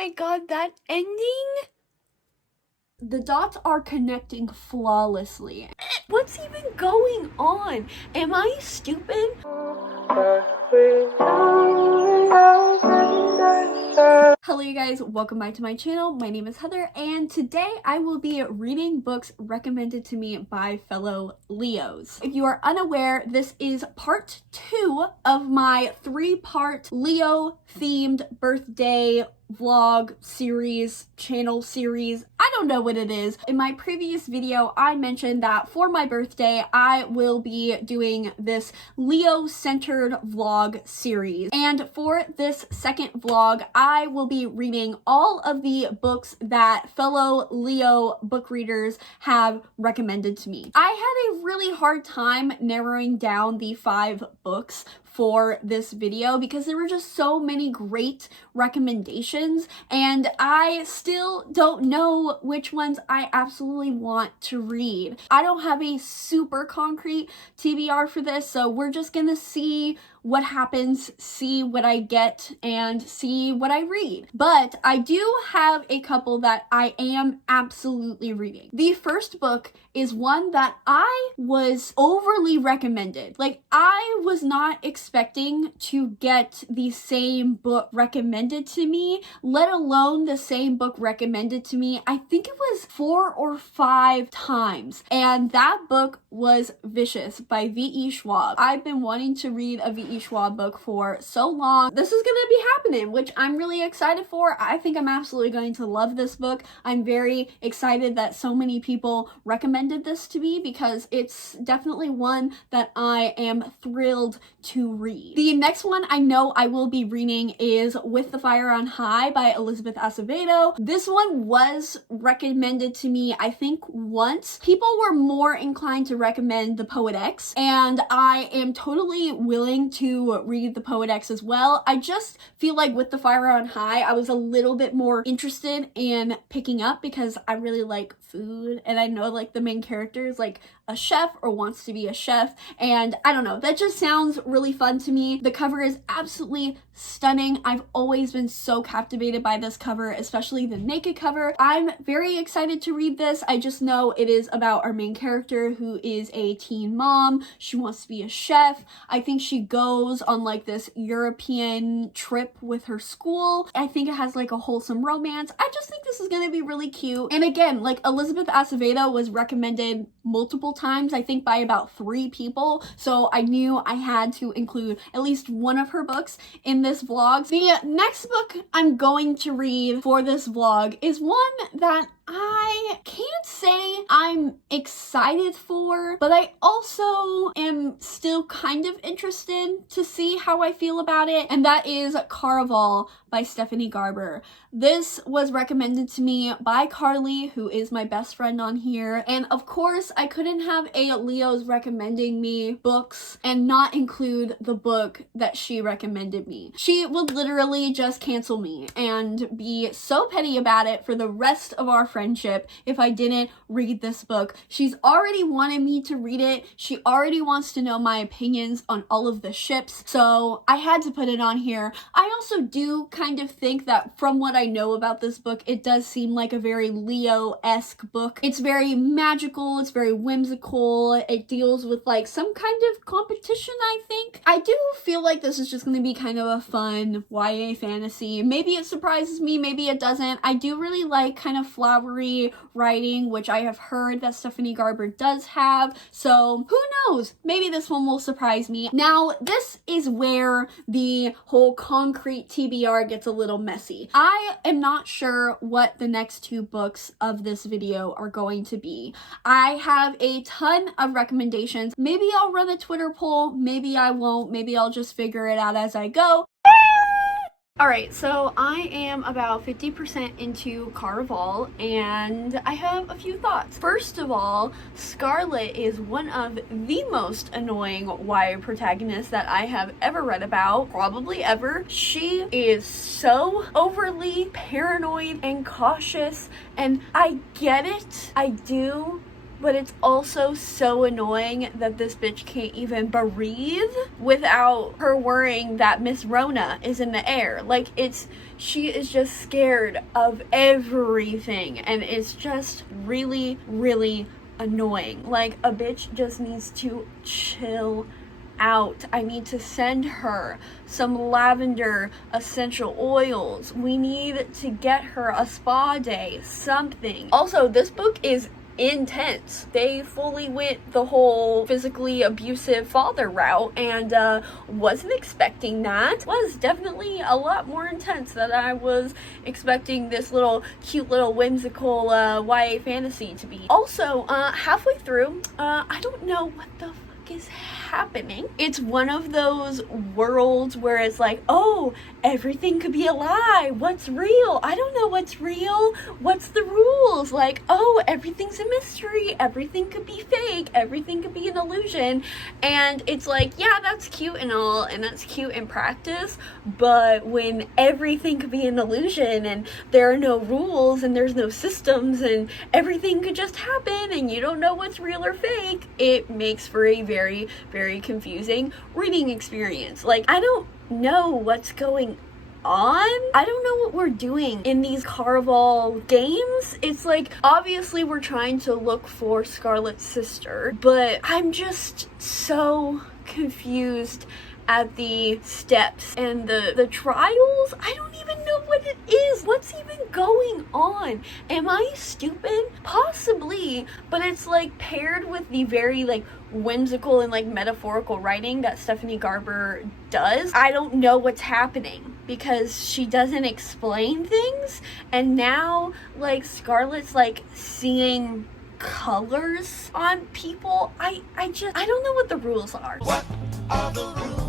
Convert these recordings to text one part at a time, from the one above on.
my god, that ending? The dots are connecting flawlessly. What's even going on? Am I stupid? Hello you guys, welcome back to my channel. My name is Heather and today I will be reading books recommended to me by fellow Leos. If you are unaware, this is part 2 of my 3-part Leo themed birthday vlog series, channel series. I don't know what it is. In my previous video, I mentioned that for my birthday, I will be doing this Leo-centered vlog series. And for this second vlog, I will be reading all of the books that fellow Leo book readers have recommended to me. I had a really hard time narrowing down the 5 books for this video because there were just so many great recommendations and I still don't know which ones I absolutely want to read. I don't have a super concrete TBR for this, so we're just gonna see what happens, see what I get, and see what I read. But I do have a couple that I am absolutely reading. The first book is one that I was overly recommended. Like, I was not expecting to get the same book recommended to me, let alone the same book recommended to me. I think it was 4 or 5 times. And that book was Vicious by Ve Schwab. I've been wanting to read a Ve Schwab book for so long. This is gonna be happening, which I'm really excited for. I think I'm absolutely going to love this book. I'm very excited that so many people recommended this to me because it's definitely one that I am thrilled to read. The next one I know I will be reading is With the Fire on High by Elizabeth Acevedo. This one was recommended to me, I think, once. People were more inclined to recommend The Poet X, and I am totally willing to read The Poet X as well. I just feel like With the Fire on High, I was a little bit more interested in picking up because I really like food, and I know like the main character is like a chef or wants to be a chef, and I don't know, that just sounds really fun to me. The cover is absolutely stunning. I've always been so captivated by this cover, especially the naked cover. I'm very excited to read this. I just know it is about our main character who is a teen mom. She wants to be a chef. I think she goes on like this European trip with her school. I think it has like a wholesome romance. I just think this is gonna be really cute. And again, like Elizabeth Acevedo was recommended multiple times, I think by about 3 people, so I knew I had to include at least one of her books in this vlog. The next book I'm going to read for this vlog is one that I can't say I'm excited for, but I also am still kind of interested to see how I feel about it, and that is Caraval by Stephanie Garber. This was recommended to me by Carly, who is my best friend on here, and of course I couldn't have a Leo's recommending me books and not include the book that she recommended me. She would literally just cancel me and be so petty about it for the rest of our friendship if I didn't read this book. She's already wanted me to read it. She already wants to know my opinions on all of the ships, so I had to put it on here. I also do kind of think that from what I know about this book, it does seem like a very Leo-esque book. It's very magical, it's very whimsical, it deals with like some kind of competition, I think. I do feel like this is just going to be kind of a fun YA fantasy. Maybe it surprises me, maybe it doesn't. I do really like kind of flowery writing, which I have heard that Stephanie Garber does have, so who knows? Maybe this one will surprise me. Now, this is where the whole concrete TBR gets a little messy. I am not sure what the next 2 books of this video are going to be. I have a ton of recommendations. Maybe I'll run a Twitter poll, maybe I won't, maybe I'll just figure it out as I go. Alright, so I am about 50% into Caraval, and I have a few thoughts. First of all, Scarlet is one of the most annoying YA protagonists that I have ever read about, probably ever. She is so overly paranoid and cautious, and I get it, I do. but it's also so annoying that this bitch can't even breathe without her worrying that Miss Rona is in the air. Like, she is just scared of everything, and it's just really, really annoying. Like, a bitch just needs to chill out. I need to send her some lavender essential oils. We need to get her a spa day, something. Also, this book is intense. They fully went the whole physically abusive father route, and wasn't expecting that. Was definitely a lot more intense than I was expecting this little cute little whimsical YA fantasy to be. Also, halfway through, I don't know what the fuck is happening. It's one of those worlds where it's like, oh, everything could be a lie. What's real? I don't know what's real. What's the rules? Like, oh, everything's a mystery. Everything could be fake. Everything could be an illusion. And it's like, yeah, that's cute and all, and that's cute in practice, but when everything could be an illusion and there are no rules and there's no systems and everything could just happen and you don't know what's real or fake, it makes for a very, very confusing reading experience. Like, I don't know what's going on. I don't know what we're doing in these Caraval games. It's like, obviously we're trying to look for Scarlet's sister, but I'm just so confused at the steps and the trials. I don't even know what it is. What's even going on? Am I stupid? Possibly, but it's like paired with the very like whimsical and like metaphorical writing that Stephanie Garber does. I don't know what's happening because she doesn't explain things, and now like Scarlet's like seeing colors on people. I don't know what the rules are. What are the rules?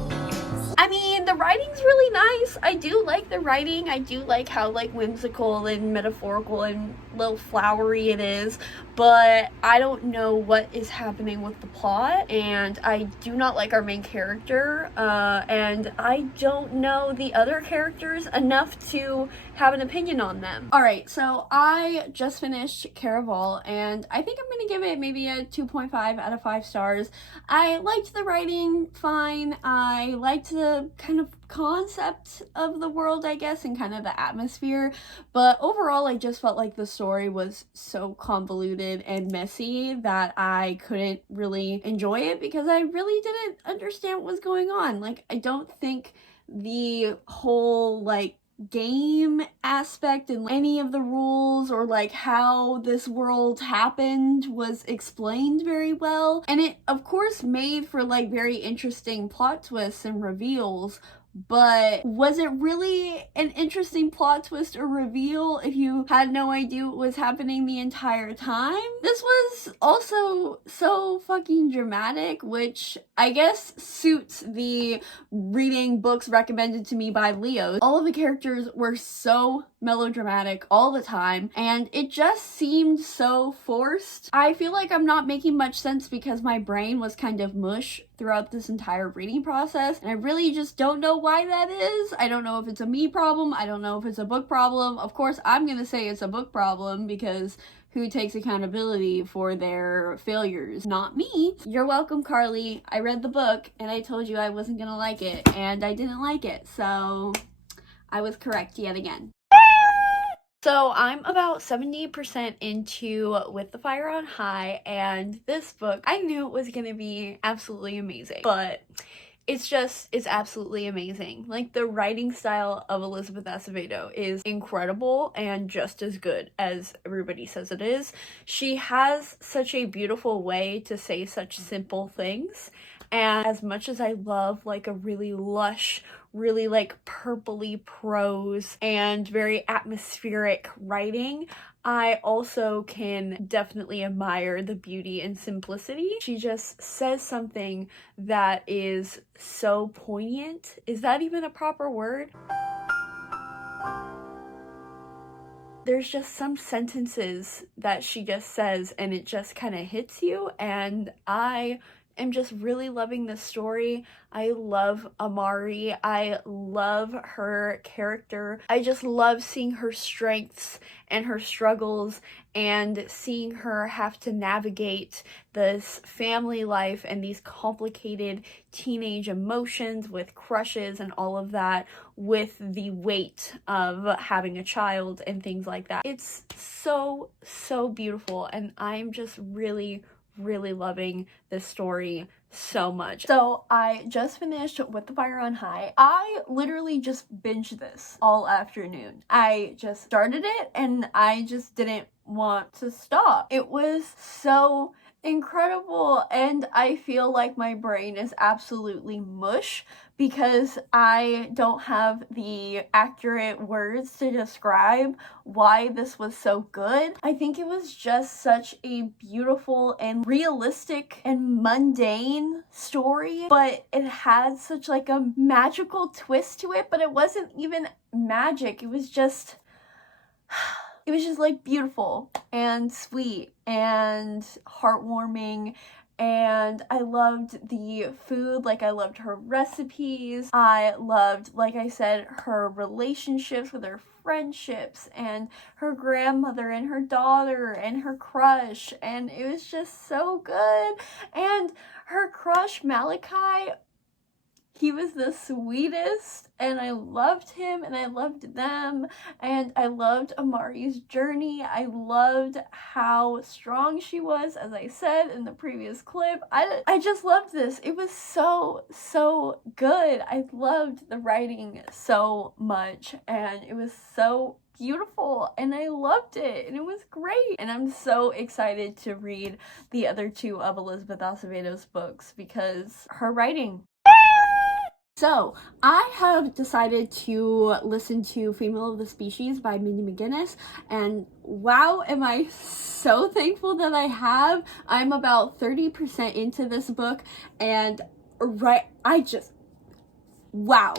I mean, the writing's really nice. I do like the writing. I do like how like whimsical and metaphorical and little flowery it is, but I don't know what is happening with the plot, and I do not like our main character, and I don't know the other characters enough to have an opinion on them. Alright, so I just finished Caraval, and I think I'm gonna give it maybe a 2.5 out of 5 stars. I liked the writing fine. I liked the kind of concept of the world, I guess, and kind of the atmosphere, but overall I just felt like the story was so convoluted and messy that I couldn't really enjoy it because I really didn't understand what was going on. Like, I don't think the whole like game aspect and any of the rules or like how this world happened was explained very well, and it of course made for like very interesting plot twists and reveals, but was it really an interesting plot twist or reveal if you had no idea what was happening the entire time? This was also so fucking dramatic, which I guess suits the reading books recommended to me by Leo. All of the characters were so melodramatic all the time, and it just seemed so forced. I feel like I'm not making much sense because my brain was kind of mush throughout this entire reading process, and I really just don't know why that is. I don't know if it's a me problem. I don't know if it's a book problem. Of course, I'm gonna say it's a book problem because who takes accountability for their failures? Not me. You're welcome, Carly. I read the book and I told you I wasn't gonna like it, and I didn't like it, so I was correct yet again. So I'm about 70% into With the Fire on High, and this book, I knew it was gonna be absolutely amazing, but it's absolutely amazing. Like, the writing style of Elizabeth Acevedo is incredible and just as good as everybody says it is. She has such a beautiful way to say such simple things, and as much as I love like a really lush, really like purpley prose and very atmospheric writing, I also can definitely admire the beauty and simplicity. She just says something that is so poignant. Is that even a proper word? There's just some sentences that she just says and it just kind of hits you, and I am just really loving this story. I love Amari. I love her character. I just love seeing her strengths and her struggles and seeing her have to navigate this family life and these complicated teenage emotions with crushes and all of that, with the weight of having a child and things like that. It's so beautiful, and I'm just really loving this story so much. So I just finished With the Fire on High. I literally just binged this all afternoon. I just started it and I just didn't want to stop. It was so incredible, and I feel like my brain is absolutely mush because I don't have the accurate words to describe why this was so good. I think it was just such a beautiful and realistic and mundane story, but it had such like a magical twist to it, but it wasn't even magic. It was just like beautiful and sweet and heartwarming, and I loved the food. Like, I loved her recipes. I loved, like I said, her relationships with her friendships and her grandmother and her daughter and her crush, and it was just so good. And her crush Malachi, he was the sweetest, and I loved him, and I loved them, and I loved Amari's journey. I loved how strong she was, as I said in the previous clip. I just loved this. It was so good. I loved the writing so much, and it was so beautiful, and I loved it, and it was great. And I'm so excited to read the other two of Elizabeth Acevedo's books because her writing. So, I have decided to listen to Female of the Species by Mindy Mcginnis, and wow, am I so thankful that I have. I'm about 30% into this book, and Wow.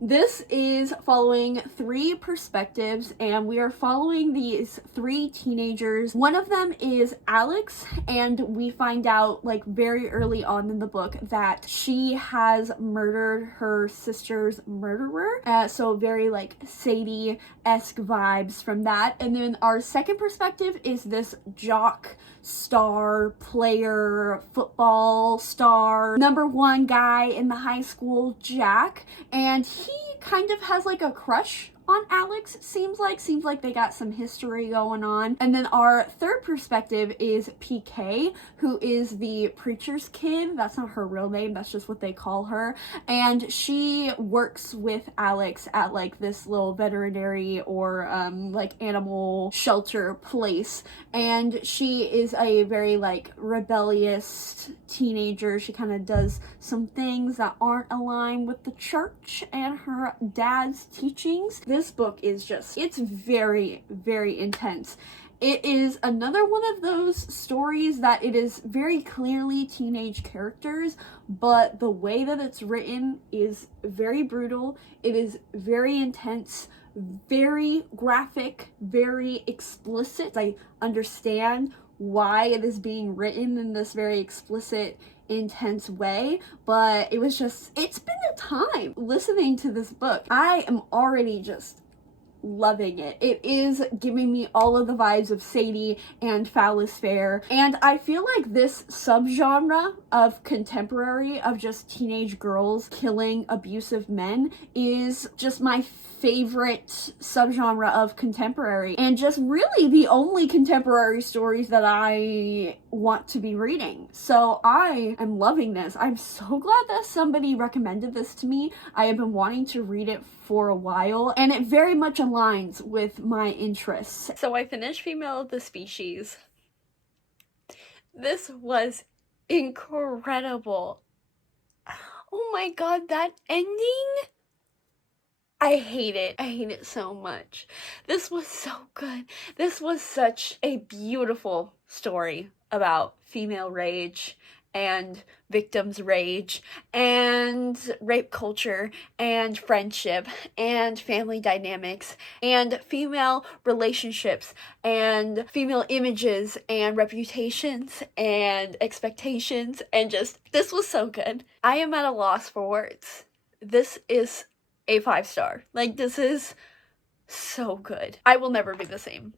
This is following three perspectives, and we are following these three teenagers. One of them is Alex, and we find out like very early on in the book that she has murdered her sister's murderer. So very like Sadie-esque vibes from that. And then our second perspective is this jock star player, football star, #1 guy in the high school, Jack, and he kind of has like a crush on Alex, seems like they got some history going on. And then our third perspective is PK, who is the preacher's kid. That's not her real name, that's just what they call her, and she works with Alex at like this little veterinary or like animal shelter place, and she is a very like rebellious teenager. She kind of does some things that aren't aligned with the church and her dad's teachings. This book is just, it's very intense. It is another one of those stories that it is very clearly teenage characters, but the way that it's written is very brutal. It is very intense, very graphic, very explicit. I understand why it is being written in this very explicit, intense way, but it was just, it's been a time listening to this book. I am already just loving it. It is giving me all of the vibes of Sadie and Phallus Fair, and I feel like this subgenre of contemporary, of just teenage girls killing abusive men, is just my favorite subgenre of contemporary, and just really the only contemporary stories that I want to be reading. So I am loving this. I'm so glad that somebody recommended this to me. I have been wanting to read it for a while, and it very much aligns with my interests. So I finished Female of the Species. This was incredible. Oh my god, that ending! I hate it. I hate it so much. This was so good. This was such a beautiful story about female rage and victim's rage and rape culture and friendship and family dynamics and female relationships and female images and reputations and expectations, and just, this was so good. I am at a loss for words. This is a 5-star. Like, this is so good. I will never be the same.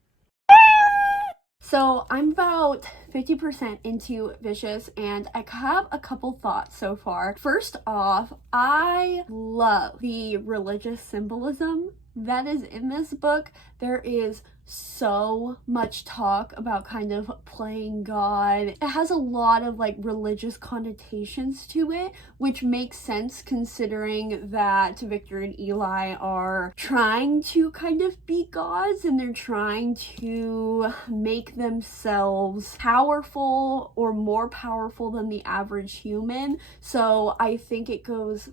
So I'm about 50% into Vicious, and I have a couple thoughts so far. First off, I love the religious symbolism that is in this book. There is so much talk about kind of playing God. It has a lot of like religious connotations to it, which makes sense considering that Victor and Eli are trying to kind of be gods, and they're trying to make themselves powerful or more powerful than the average human. So I think it goes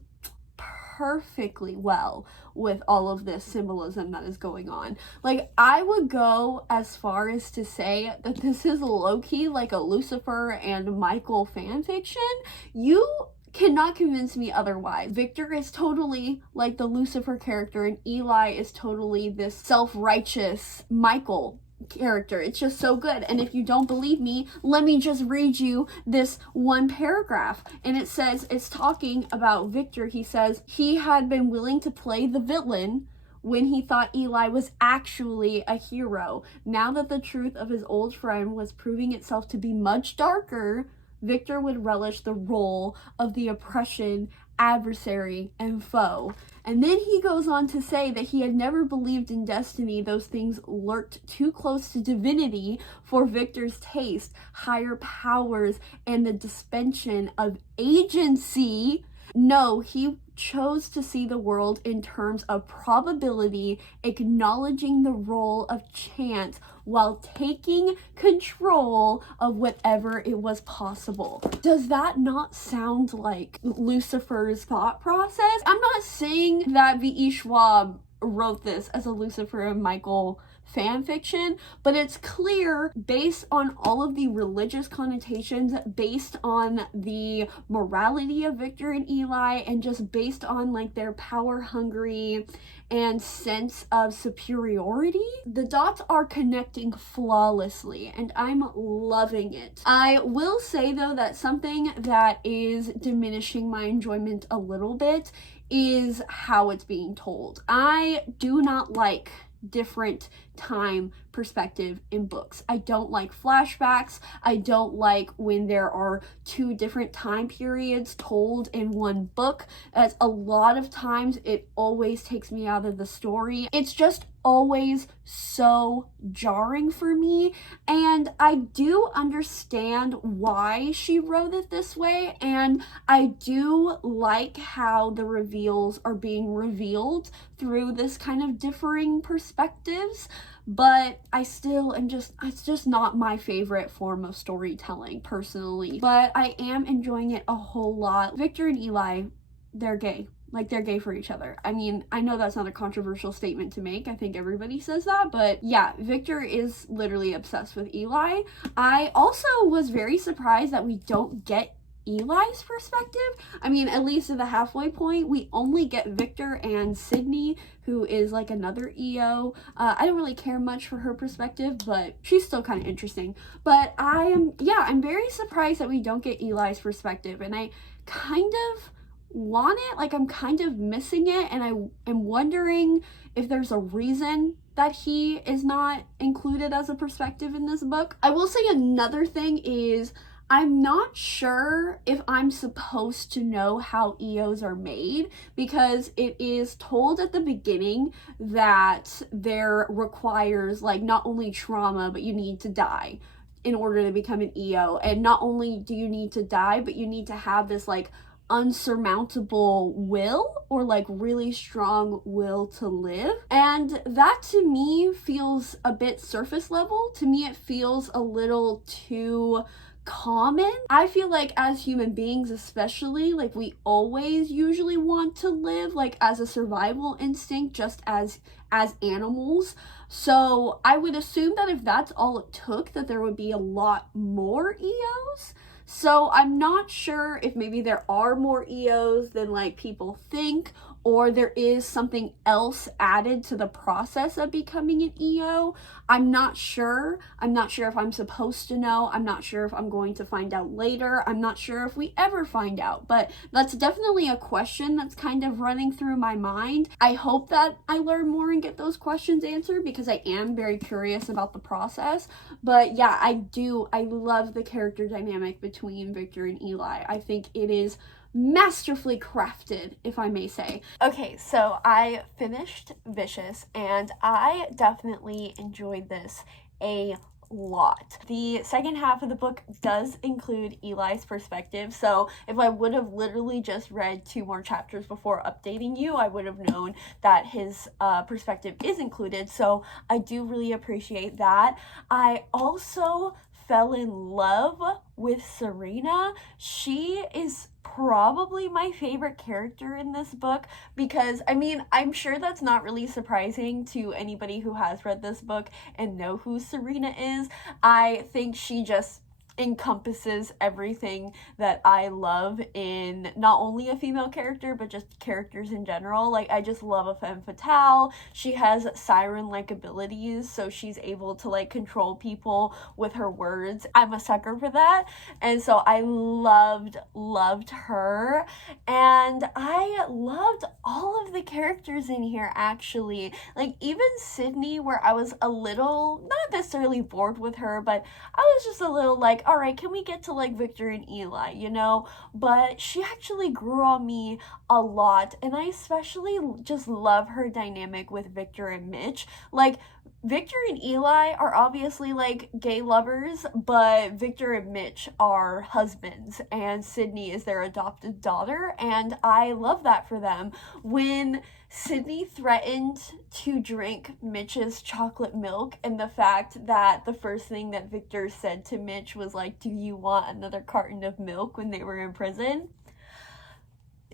perfectly well with all of this symbolism that is going on. Like, I would go as far as to say that this is low-key like a Lucifer and Michael fanfiction. You cannot convince me otherwise. Victor is totally like the Lucifer character, and Eli is totally this self-righteous Michael character. It's just so good. And if you don't believe me, let me just read you this one paragraph. And it says, it's talking about Victor. He says he had been willing to play the villain when he thought Eli was actually a hero. Now that the truth of his old friend was proving itself to be much darker, Victor would relish the role of the oppression, adversary, and foe. And then he goes on to say that he had never believed in destiny. Those things lurked too close to divinity for Victor's taste. Higher powers and the dispensation of agency. No, he chose to see the world in terms of probability, acknowledging the role of chance while taking control of whatever it was possible. Does that not sound like Lucifer's thought process? I'm not saying that Ve Schwab wrote this as a Lucifer and Michael fan fiction, but it's clear based on all of the religious connotations, based on the morality of Victor and Eli, and just based on like their power hungry and sense of superiority. The dots are connecting flawlessly, and I'm loving it. I will say though that something that is diminishing my enjoyment a little bit is how it's being told. I do not like different time perspective in books. I don't like flashbacks. I don't like when there are two different time periods told in one book, as a lot of times it always takes me out of the story. It's just always so jarring for me, and I do understand why she wrote it this way, and I do like how the reveals are being revealed through this kind of differing perspectives, but I still am just, it's just not my favorite form of storytelling personally, but I am enjoying it a whole lot. Victor and Eli, they're gay. Like, they're gay for each other. I mean, I know that's not a controversial statement to make. I think everybody says that. But yeah, Victor is literally obsessed with Eli. I also was very surprised that we don't get Eli's perspective. I mean, at least at the halfway point, we only get Victor and Sydney, who is like another EO. I don't really care much for her perspective, but she's still kind of interesting. But I'm very surprised that we don't get Eli's perspective. And I kind of want it, like I'm kind of missing it, and I am wondering if there's a reason that he is not included as a perspective in this book. I will say another thing is I'm not sure if I'm supposed to know how EOs are made, because it is told at the beginning that there requires like not only trauma, but you need to die in order to become an EO. And not only do you need to die, but you need to have this like unsurmountable will, or like really strong will to live. And that to me feels a bit surface level. To me it feels a little too common. I feel like as human beings especially, like we always usually want to live like as a survival instinct, just as animals. So I would assume that if that's all it took, that there would be a lot more EOs. So I'm not sure if maybe there are more EOs than like people think, or there is something else added to the process of becoming an EO. I'm not sure. I'm not sure if I'm supposed to know. I'm not sure if I'm going to find out later. I'm not sure if we ever find out, but that's definitely a question that's kind of running through my mind. I hope that I learn more and get those questions answered because I am very curious about the process. But yeah, I love the character dynamic between Victor and Eli. I think it is masterfully crafted, if I may say. Okay, so I finished Vicious and I definitely enjoyed this a lot. The second half of the book does include Eli's perspective, so if I would have literally just read 2 more chapters before updating you, I would have known that his perspective is included, so I do really appreciate that. I also fell in love with Serena. She is probably my favorite character in this book because, I mean, I'm sure that's not really surprising to anybody who has read this book and know who Serena is. I think she just encompasses everything that I love in not only a female character but just characters in general. Like, I just love a femme fatale. She has siren-like abilities, so she's able to like control people with her words. I'm a sucker for that, and so I loved her, and I loved all of the characters in here actually. Like, even Sydney, where I was a little, not necessarily bored with her, but I was just a little like, all right, can we get to like Victor and Eli, you know? But she actually grew on me a lot, and I especially just love her dynamic with Victor and Mitch. Like, Victor and Eli are obviously like gay lovers, but Victor and Mitch are husbands, and Sydney is their adopted daughter, and I love that for them. When Sydney threatened to drink Mitch's chocolate milk, and the fact that the first thing that Victor said to Mitch was like, "Do you want another carton of milk?" when they were in prison,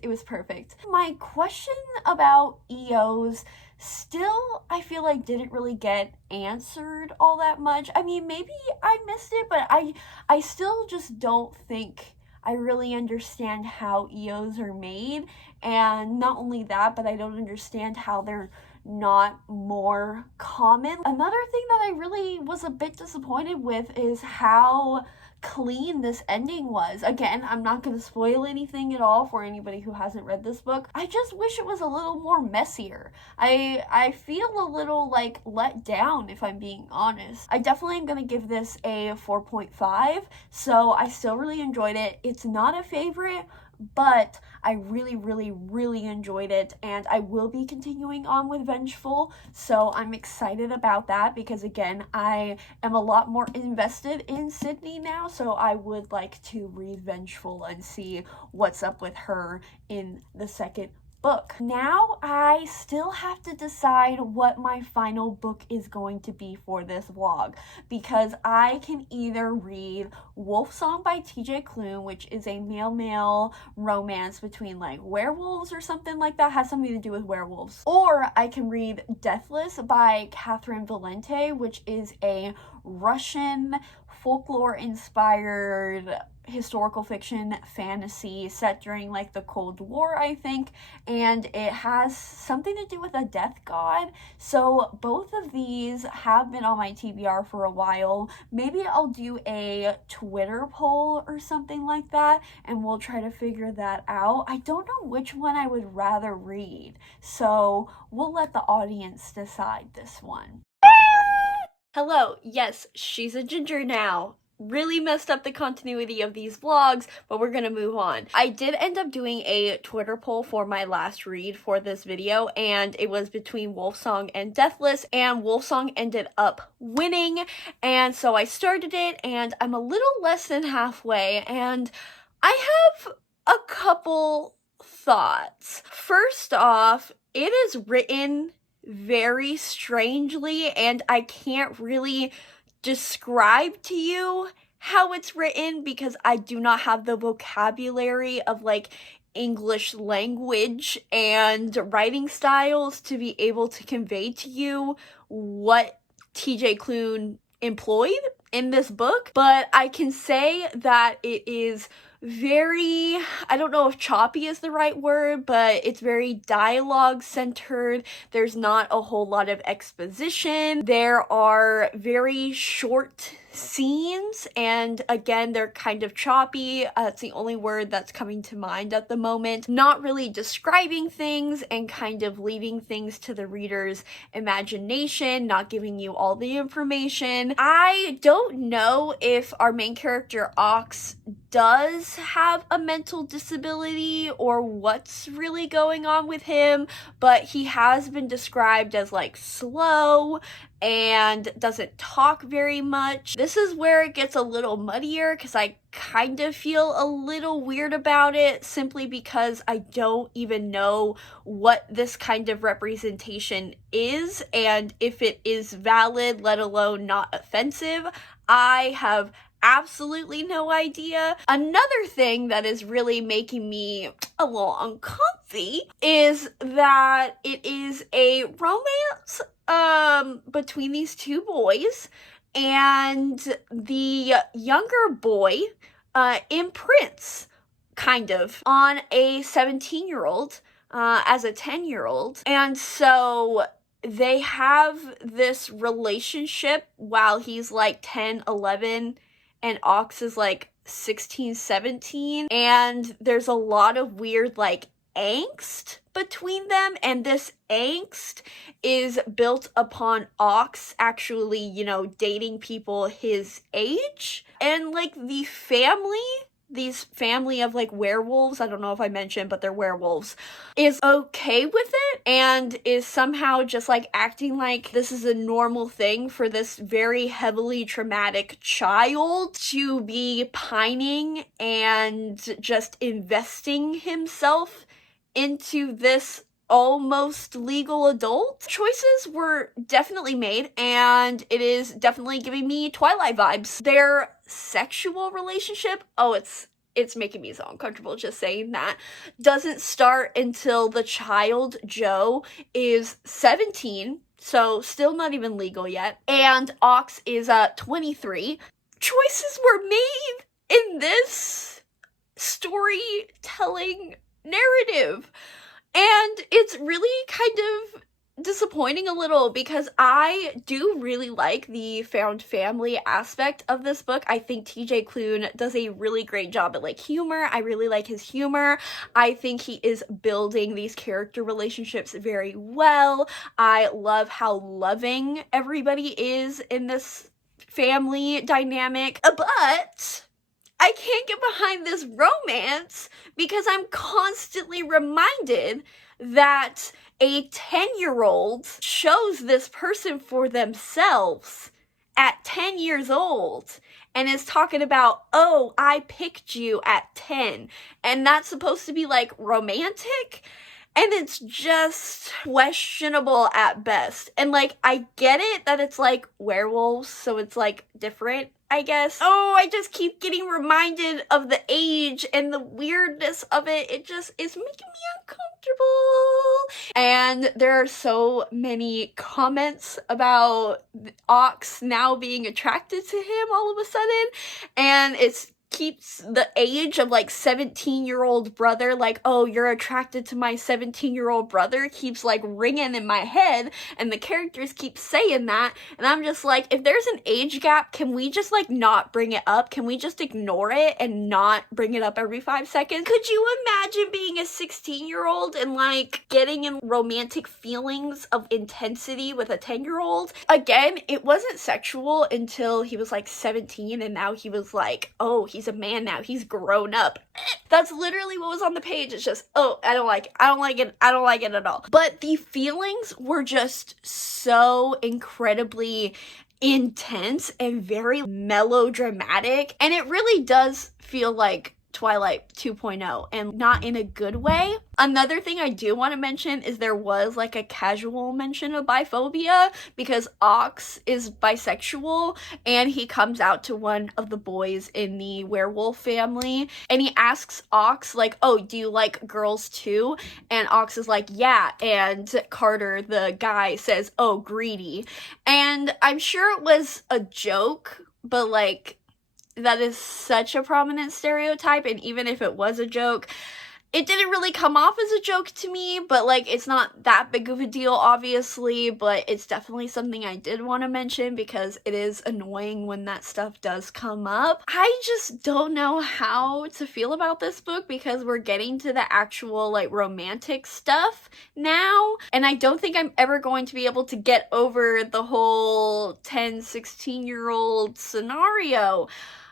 it was perfect. My question about EOs still, I feel like, didn't really get answered all that much. I mean, maybe I missed it, but I still just don't think I really understand how EOs are made. And not only that, but I don't understand how they're not more common. Another thing that I really was a bit disappointed with is how clean this ending was. Again, I'm not going to spoil anything at all for anybody who hasn't read this book. I just wish it was a little more messier. I feel a little like let down, if I'm being honest. I definitely am going to give this a 4.5, so I still really enjoyed it. It's not a favorite, but I really enjoyed it, and I will be continuing on with Vengeful, so I'm excited about that because, again, I am a lot more invested in Sydney now, so I would like to read Vengeful and see what's up with her in the second book. Now I still have to decide what my final book is going to be for this vlog, because I can either read Wolf Song by TJ Klune, which is a male-male romance between like werewolves or something like that, has something to do with werewolves, or I can read Deathless by Catherine Valente, which is a Russian folklore-inspired historical fiction fantasy set during like the Cold War, I think, and it has something to do with a death god. So both of these have been on my TBR for a while. Maybe I'll do a Twitter poll or something like that, and we'll try to figure that out. I don't know which one I would rather read, so we'll let the audience decide this one. Hello, yes, she's a ginger now. Really messed up the continuity of these vlogs, but we're gonna move on. I did end up doing a Twitter poll for my last read for this video, and it was between Wolfsong and Deathless, and Wolfsong ended up winning, and so I started it, and I'm a little less than halfway, and I have a couple thoughts. First off, it is written very strangely, and I can't really describe to you how it's written because I do not have the vocabulary of like English language and writing styles to be able to convey to you what TJ Klune employed. in this book, but I can say that it is very, I don't know if choppy is the right word, but it's very dialogue centered. There's not a whole lot of exposition. There are very short scenes, and again, they're kind of choppy. That's the only word that's coming to mind at the moment. Not really describing things and kind of leaving things to the reader's imagination, not giving you all the information. I don't know if our main character Ox does have a mental disability or what's really going on with him, but he has been described as like slow and doesn't talk very much. This is where it gets a little muddier because I kind of feel a little weird about it, simply because I don't even know what this kind of representation is and if it is valid, let alone not offensive. I have absolutely no idea. Another thing that is really making me a little uncomfy is that it is a romance between these two boys, and the younger boy imprints kind of on a 17-year-old as a 10-year-old, and so they have this relationship while he's like 10, 11, and Ox is like 16, 17, and there's a lot of weird like angst between them, and this angst is built upon Ox actually, you know, dating people his age, and like the these family of like werewolves, I don't know if I mentioned, but they're werewolves, is okay with it and is somehow just like acting like this is a normal thing for this very heavily traumatic child to be pining and just investing himself into this almost legal adult. Choices were definitely made, and it is definitely giving me Twilight vibes. Their sexual relationship, it's making me so uncomfortable just saying that, doesn't start until the child, Joe, is 17, so still not even legal yet, and Ox is 23. Choices were made in this storytelling narrative, and it's really kind of disappointing a little because I do really like the found family aspect of this book. I think TJ Klune does a really great job at like humor. I really like his humor. I think he is building these character relationships very well. I love how loving everybody is in this family dynamic, but I can't get behind this romance because I'm constantly reminded that a 10-year-old chose this person for themselves at 10 years old and is talking about, oh, I picked you at 10. And that's supposed to be like romantic. And it's just questionable at best. And like, I get it that it's like werewolves, so it's like different, I guess. Oh, I just keep getting reminded of the age and the weirdness of it. It just is making me uncomfortable. And there are so many comments about Ox now being attracted to him all of a sudden. And it's keeps the age of like 17-year-old brother, like, oh, you're attracted to my 17-year-old brother, keeps like ringing in my head, and the characters keep saying that, and I'm just like, if there's an age gap, can we just like not bring it up? Can we just ignore it and not bring it up every 5 seconds? Could you imagine being a 16-year-old and like getting in romantic feelings of intensity with a 10-year-old? Again, it wasn't sexual until he was like 17, and now he was like, oh, he's a man now, he's grown up. That's literally what was on the page. It's just, oh, I don't like it at all. But the feelings were just so incredibly intense and very melodramatic, and it really does feel like Twilight 2.0, and not in a good way. Another thing I do want to mention is there was like a casual mention of biphobia, because Ox is bisexual and he comes out to one of the boys in the werewolf family, and he asks Ox like, oh, do you like girls too? And Ox is like, yeah, and Carter, the guy, says, oh, greedy. And I'm sure it was a joke, but like, that is such a prominent stereotype, and even if it was a joke, it didn't really come off as a joke to me, but like, it's not that big of a deal, obviously, but it's definitely something I did want to mention because it is annoying when that stuff does come up. I just don't know how to feel about this book because we're getting to the actual like romantic stuff now, and I don't think I'm ever going to be able to get over the whole 10, 16-year-old scenario.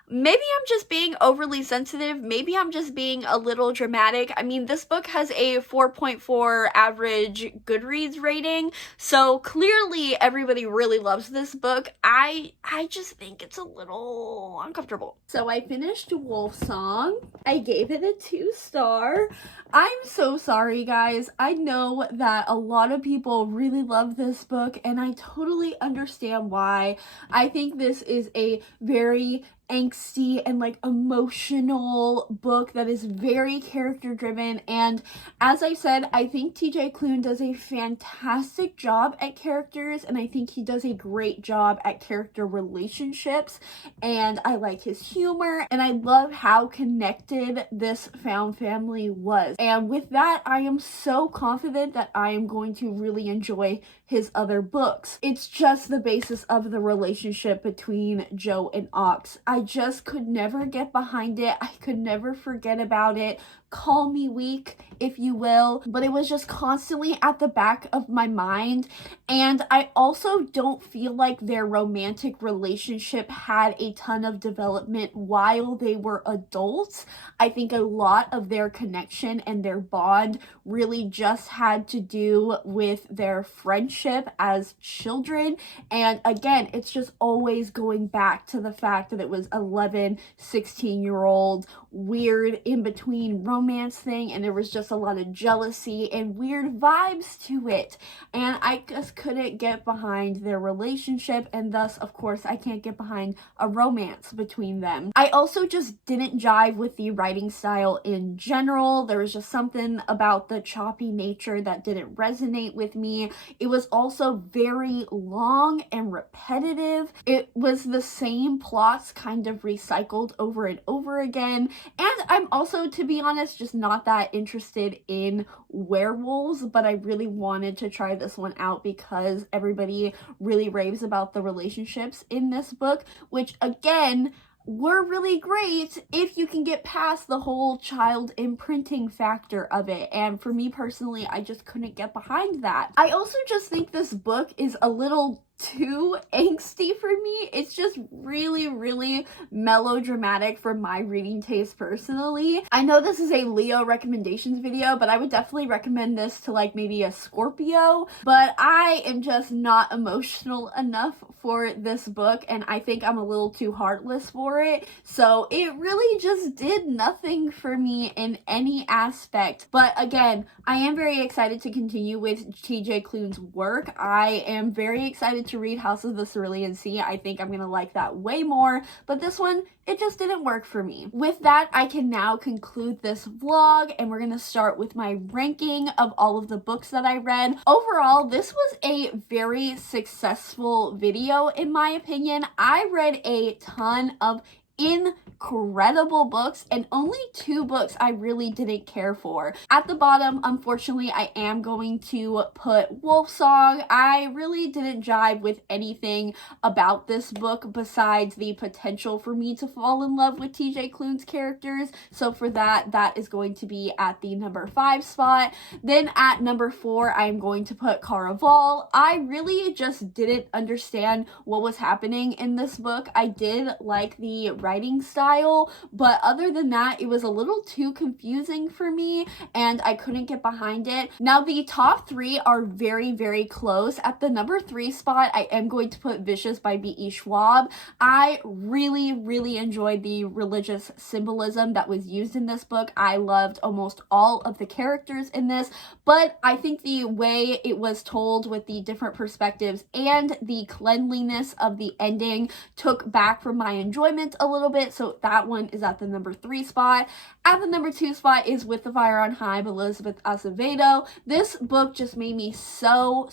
Maybe I'm just being overly sensitive. Maybe I'm just being a little dramatic. I mean, this book has a 4.4 average Goodreads rating, so clearly everybody really loves this book. I just think it's a little uncomfortable. So I finished Wolf Song. I gave it a 2-star. I'm so sorry, guys. I know that a lot of people really love this book, and I totally understand why. I think this is a very angsty and like emotional book that is very character driven, and as I said, I think TJ Klune does a fantastic job at characters, and I think he does a great job at character relationships, and I like his humor, and I love how connected this found family was. And with that, I am so confident that I am going to really enjoy his other books. It's just the basis of the relationship between Joe and Ox. I just could never get behind it. I could never forget about it. Call me weak, if you will, but it was just constantly at the back of my mind. And I also don't feel like their romantic relationship had a ton of development while they were adults. I think a lot of their connection and their bond really just had to do with their friendship as children. And again, it's just always going back to the fact that it was 11, 16-year-old weird in-between romance thing, and there was just a lot of jealousy and weird vibes to it, and I just couldn't get behind their relationship, and thus of course I can't get behind a romance between them. I also just didn't jive with the writing style in general. There was just something about the choppy nature that didn't resonate with me. It was also very long and repetitive. It was the same plots kind of recycled over and over again. And I'm also, to be honest, just not that interested in werewolves, but I really wanted to try this one out because everybody really raves about the relationships in this book, which again, were really great if you can get past the whole child imprinting factor of it. And for me personally, I just couldn't get behind that. I also just think this book is a little too angsty for me. It's just really, really melodramatic for my reading taste personally. I know this is a Leo recommendations video, but I would definitely recommend this to like maybe a Scorpio, but I am just not emotional enough for this book, and I think I'm a little too heartless for it. So it really just did nothing for me in any aspect. But again, I am very excited to continue with TJ Klune's work. I am very excited to read House of the Cerulean Sea. I think I'm gonna like that way more, but this one, it just didn't work for me. With that, I can now conclude this vlog, and we're gonna start with my ranking of all of the books that I read. Overall, this was a very successful video in my opinion. I read a ton of incredible books, and only 2 books I really didn't care for. At the bottom, unfortunately, I am going to put Wolf Song. I really didn't jive with anything about this book besides the potential for me to fall in love with TJ Klune's characters, so for that, that is going to be at the number 5 spot. Then at number 4, I'm going to put Caraval. I really just didn't understand what was happening in this book. I did like the writing style, but other than that, it was a little too confusing for me, and I couldn't get behind it. Now, the top 3 are very, very close. At the number 3 spot, I am going to put Vicious by Be Schwab. I really, really enjoyed the religious symbolism that was used in this book. I loved almost all of the characters in this, but I think the way it was told with the different perspectives and the cleanliness of the ending took back from my enjoyment a little bit, so that one is at the number 3 spot. At the number 2 spot is With the Fire on High by Elizabeth Acevedo. This book just made me so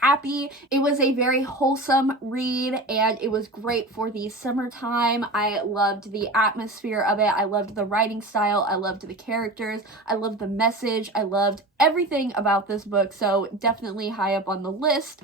happy. It was a very wholesome read, and it was great for the summertime. I loved the atmosphere of it. I loved the writing style. I loved the characters. I loved the message. I loved everything about this book, so definitely high up on the list.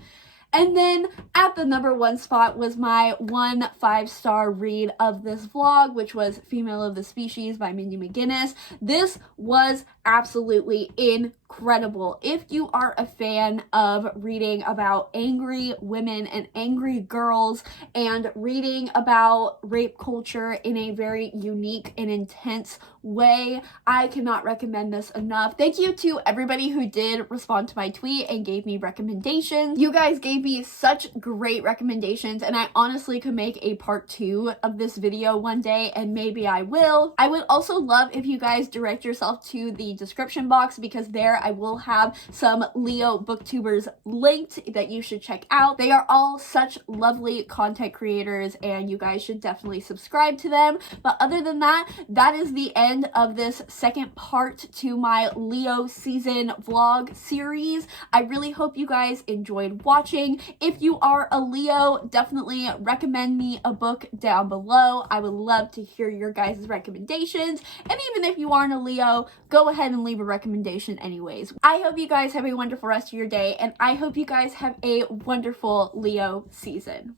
And then at the number 1 spot was my 1 5-star read of this vlog, which was Female of the Species by Mindy Mcginnis. This was absolutely incredible. If you are a fan of reading about angry women and angry girls and reading about rape culture in a very unique and intense way, I cannot recommend this enough. Thank you to everybody who did respond to my tweet and gave me recommendations. You guys gave me such great recommendations, and I honestly could make a part 2 of this video one day, and maybe I will. I would also love if you guys direct yourself to the description box, because there I will have some Leo booktubers linked that you should check out. They are all such lovely content creators, and you guys should definitely subscribe to them. But other than that, that is the end of this second part to my Leo season vlog series. I really hope you guys enjoyed watching. If you are a Leo, definitely recommend me a book down below. I would love to hear your guys' recommendations. And even if you aren't a Leo, go ahead and leave a recommendation anyways. I hope you guys have a wonderful rest of your day, and I hope you guys have a wonderful Leo season.